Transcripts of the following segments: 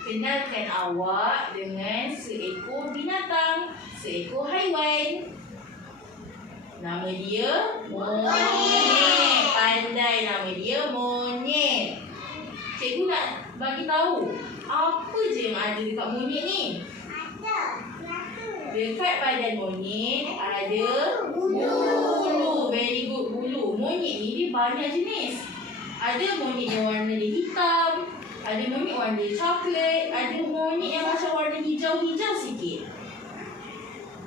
kenalkan awak dengan seekor binatang, seekor haiwan. Nama dia monyet. Pandai nama dia monyet. Cikgu nak bagi tahu apa je yang ada dekat monyet ni? Dekat badan monyet ada bulu. Very good bulu. Monyet ni dia banyak jenis. Ada monyet yang warna dia hitam, ada monyet warna coklat, ada monyet yang macam warna hijau-hijau sikit.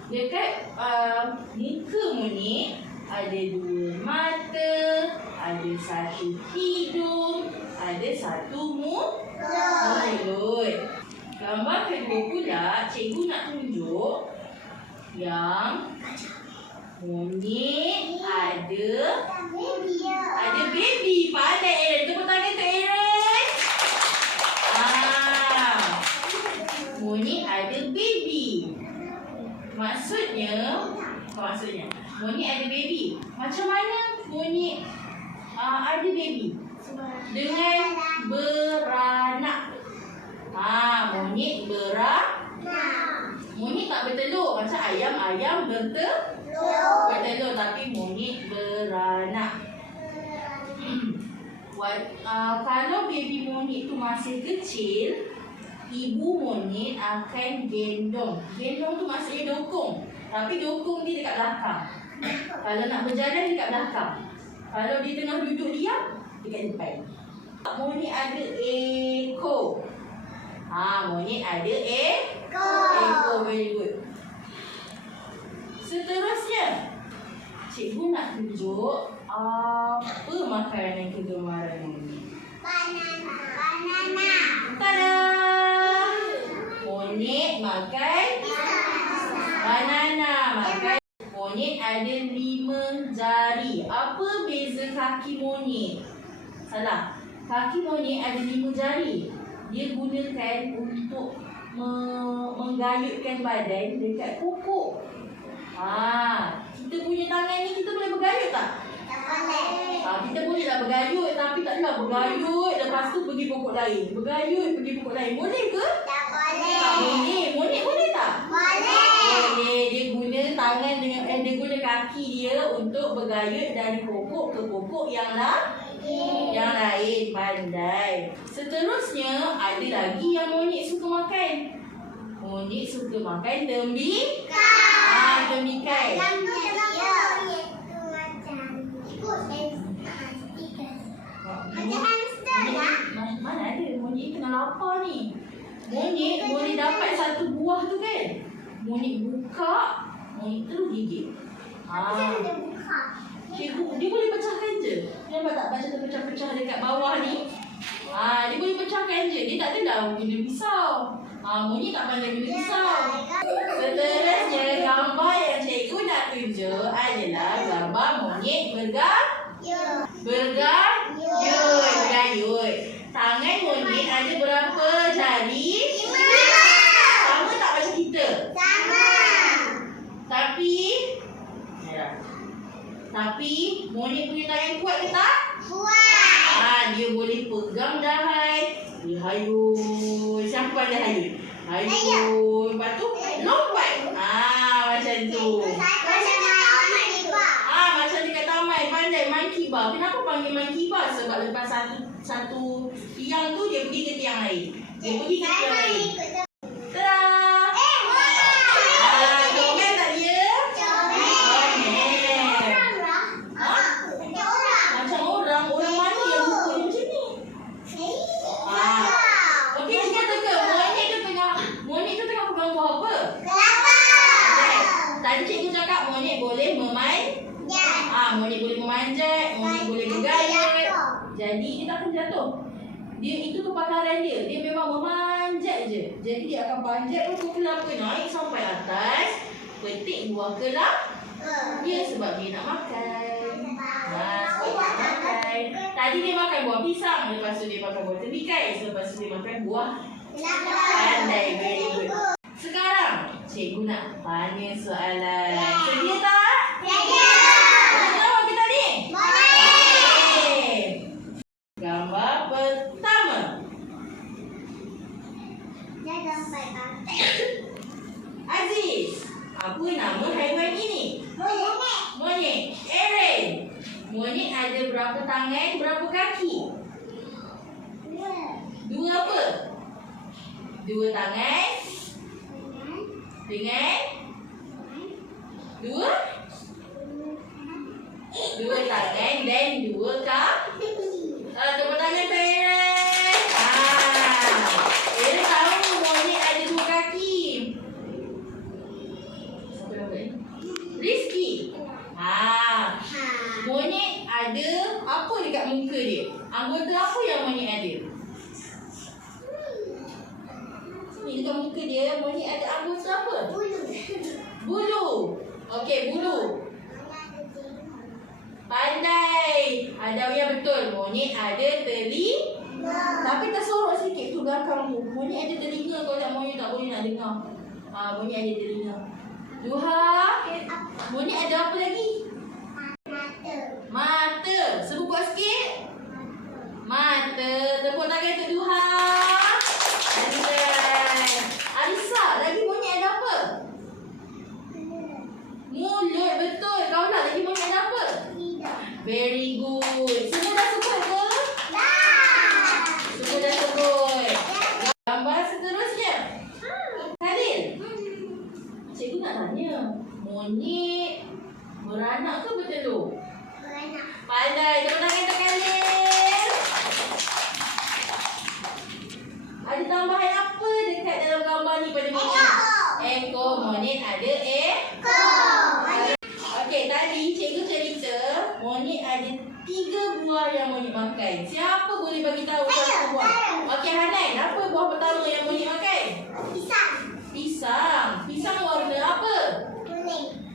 Dekat uh, muka monyet ada dua mata, ada satu hidung, ada satu mulut. Gambar kedua pula, cikgu nak tunjuk yang monyet ada ada baby. Pandai Aaron. Tepuk tangan untuk Aaron. Ah. Monyet ada baby. Maksudnya, maksudnya? Monyet ada baby. Macam mana monyet uh, ada baby? Dengan beranak. Ah, monyet beranak. Monyet tak bertelur macam ayam-ayam bertelur. Bertelur tapi monyet beranak. Uh, kalau baby monyet tu masih kecil, ibu monyet akan gendong. Gendong tu maksudnya dokong. Tapi dokong dia dekat belakang. Kalau nak berjalan dekat belakang. Kalau dia tengah duduk diam, dekat depan. Monyet ada ekor. Ha, monyet ada ekor. very good. Seterusnya, cikgu nak tunjuk apa makanan kegemaran monyet. Tada! Monyet makan banana. Makan monyet ada lima jari. Apa beza kaki monyet? Salah. Kaki monyet ada lima jari. Dia gunakan untuk me- menggayutkan badan dekat pokok. Ha, kita punya tangan ni kita boleh bergayut tak? Ha, kita boleh tak bergayut tapi tak adalah bergayut lepas tu pergi pokok lain. Bergayut pergi pokok lain. Boleh ke? Tak boleh. Monyet boleh tak? Boleh. Dia guna tangan dengan eh, dia guna kaki dia untuk bergayut dari pokok ke pokok yang lah yang lain pandai. Seterusnya ada lagi yang monyet suka makan. Monyet suka makan tembi. Ah. Ma- Mana ada monyet kena lapar ni. Monyet boleh dapat satu buah tu kan. Monyet buka, monyet terus gigit. Ah, cikgu dia boleh pecahkan je. Nampak tak baca terpecah-pecah dekat bawah ni? Ah, dia boleh pecahkan je. Dia tak adalah guna pisau. Ah, monyet tak pandai guna pisau. Seterusnya gambar yang cikgu nak tunjuk adalah gambar monyet bergayut. Bergayut, bergayut. Tangan monyet ada berapa jari? Sama tak macam kita? Tapi Ya. Tapi monyet punya tangan kuat ke tak? Ah, dia boleh pegang dahan. Dia hayun. Siapa ada hayun? Hayun. Lepas tu lompat. Ah, macam tu. Ah, macam dekat taman pandai monkey bar. Kenapa panggil monkey bar? Sebab lepas satu satu tiang tu dia pergi ke tiang lain. Dia pergi ke tiang lain. Tada! Ah, comel tak dia? Comel. Macam orang, orang mana yang muka dia macam ni? Ah. Okey, kita tengok monyet tu tengah monyet tu tengah pegang buah apa? Okay. Tadi cikgu cakap monyet boleh memain. Ah, monyet boleh memanjat, monyet boleh bergayut. Jadi dia tak akan jatuh. Dia itu kepakaran dia. Dia memang memanjat je. Jadi dia akan panjat pokok kelapa naik sampai atas, petik buah kelapa. Dia sebab dia nak makan. Nak makan. Tadi dia makan buah pisang, lepas tu dia makan buah tembikai, lepas tu dia makan buah pandai good. Sekarang cikgu nak tanya soalan. Sedia tak? Boleh jawab kita ni? Okey. Gambar pertama. Aziz. Apa nama haiwan ini? Monyet. Aaron. Monyet ada berapa tangan, berapa kaki? Dua apa? Dua tangan dengan dua dua tangan dan dua kaki. Ah, tepuk tangan untuk Aaron. Ah, Aaron tahu monyet ada dua kaki. Siapa nama ni? Rizky. Ah, monyet ada apa dekat muka dia? Anggota apa yang monyet ada? Dekat muka dia, monyet ada anggota apa? Bulu. Okey, bulu. Pandai. Ada yang betul. Monyet ada teli. Tapi tersorok sikit tu belakang tu. Monyet ada telinga kalau tak monyet tak boleh nak dengar. Ah, monyet ada telinga. Duha. Monyet ada apa lagi? Mata. Sebut kuat sikit. Mata. Tepuk tangan untuk Duha. Pandai. Alisa, lagi monyet ada apa? Mulut. Betul. Kau lah lagi monyet ada apa? Very good. Semua dah sebut ke? Semua dah sebut. Gambar seterusnya. Khalil. Cikgu nak tanya. Monyet ke bertelur? Pandai. Tepuk tangan untuk Khalil. Ada tambahan apa dekat dalam gambar ni pada monyet? Ekor monyet ada eh? Okey, tadi cikgu cerita monyet ada tiga buah yang monyet makan. Siapa boleh bagi tahu satu buah? Okey, Hanan, apa buah pertama yang monyet makan? Pisang. Pisang warna apa?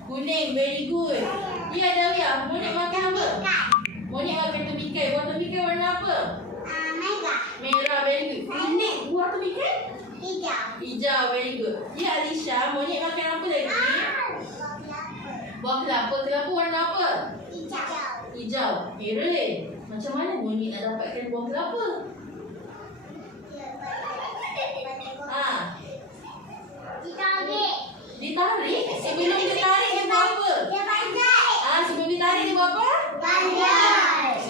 Kuning, very good. Ya, Dawia, monyet makan apa? Monyet makan tebikai. Buah tebikai warna apa? Merah, very good. Kuning, buah tebikai? Hijau, very good. Ya, Alisha, monyet makan apa lagi? Buah kelapa. Kelapa warna apa? Hijau. Aaron, macam mana monyet nak dapatkan buah kelapa? Ah, ditarik. Sebelum ditarik dia buat apa? Ah, sebelum ditarik dia buat apa?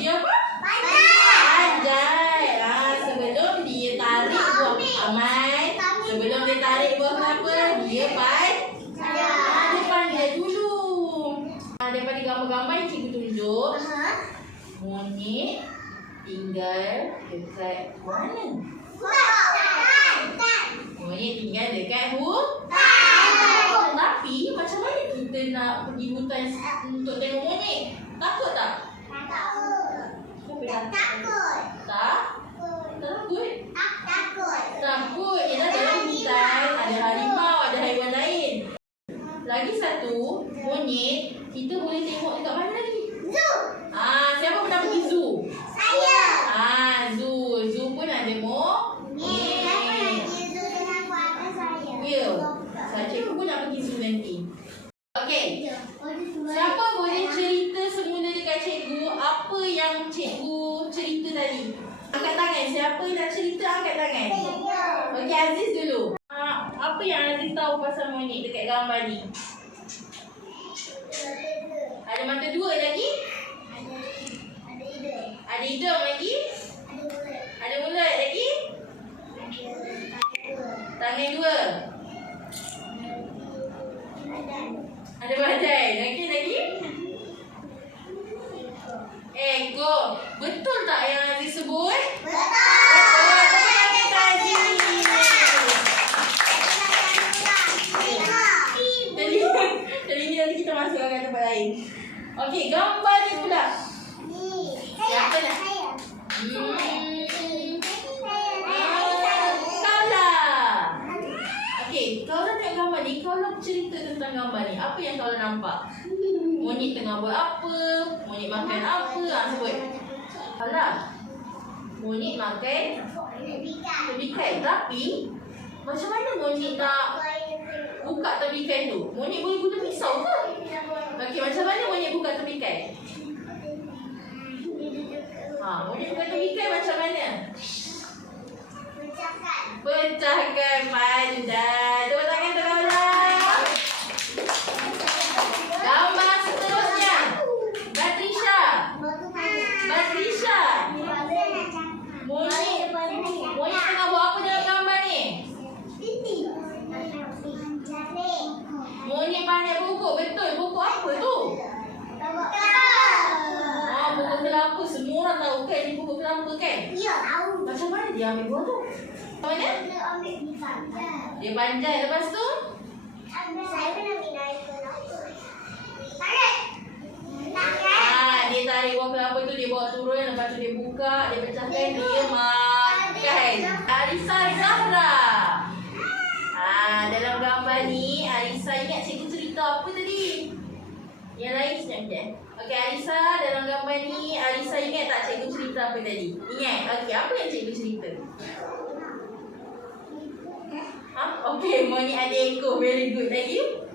Dia apa? Panjai. Ah, sebelum dia tarik buah amai. Sebelum dia tarik buah kelapa, dia pan. Ah, dia pandai dulu. Ah, daripada gambar-gambar yang cikgu tunjuk, monyet tinggal dekat mana? Monyet tinggal dekat hutan. Tapi macam mana kita nak pergi hutan untuk tengok monyet? Takut tak? Tak? Tak takut? Takut. Ialah dalam hutan ada harimau, ada haiwan lain. Lagi satu, monyet kita boleh tengok dekat mana lagi? Ah, siapa pernah pergi zoo? Ah, zoo. Zoo pun ada monyet. Ya. Saya cikgu pun nak pergi zoo nanti. Okey. Siapa boleh cerita semula dekat cikgu apa yang cikgu cerita tadi? Angkat tangan. Siapa nak cerita angkat tangan. Okey, Aziz dulu. Ah, apa yang Aziz tahu pasal monyet dekat gambar ni? Ada mata dua lagi? Ada hidung lagi? Ada mulut lagi? Tangan dua. Ada badan. Lagi lagi? Ekor. Betul tak yang Aziz sebut? Betul. Tepuk tangan untuk Aziz. Telinga, telinga nanti kita masukkan ke tempat lain. Okey, gambar ni pula. Siapa nak? Hmm. Ah, Kau lah. Okey, kau dah tengok gambar ni, kau lah cerita tentang gambar ni. Apa yang kau nampak? Monyet tengah buat apa? Monyet makan apa? Ah, sebut. Alah. Monyet makan tebikai. Tapi, macam mana monyet nak buka tebikai tu? Monyet boleh guna pisau ke? Okey, macam mana monyet buka tebikai? Ha, monyet buka tebikai macam mana? Betul. pecahkan panjang. Tepuk tangan tengah-tengah. Gambar seterusnya. Batrisha. Batrisha. Monyet. Monyet tengah buat apa dalam gambar ni? Monyet pandai pokok. Betul. Pokok apa tu? Oh, pokok kelapa. Semua orang tahu kan ni pokok kelapa kan? Macam mana dia ambil buah tu? Macam mana? Dia panjang. Lepas tu? Ah, dia tarik buah kelapa tu, dia bawa turun. Lepas tu dia buka, dia pecahkan, dia makan. Arisa Zahra. Ah, dalam gambar ni, Arisa ingat cikgu apa? Yang lain sekejap-sekejap. Okey, Arisa dalam gambar ni, Arisa ingat tak cikgu cerita apa tadi? Ingat? Okey, apa yang cikgu cerita? Ha? Okey, monyet ada ekor. Very good. Lagi?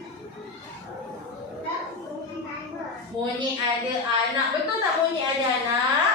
Monyet ada anak. Betul tak monyet ada anak?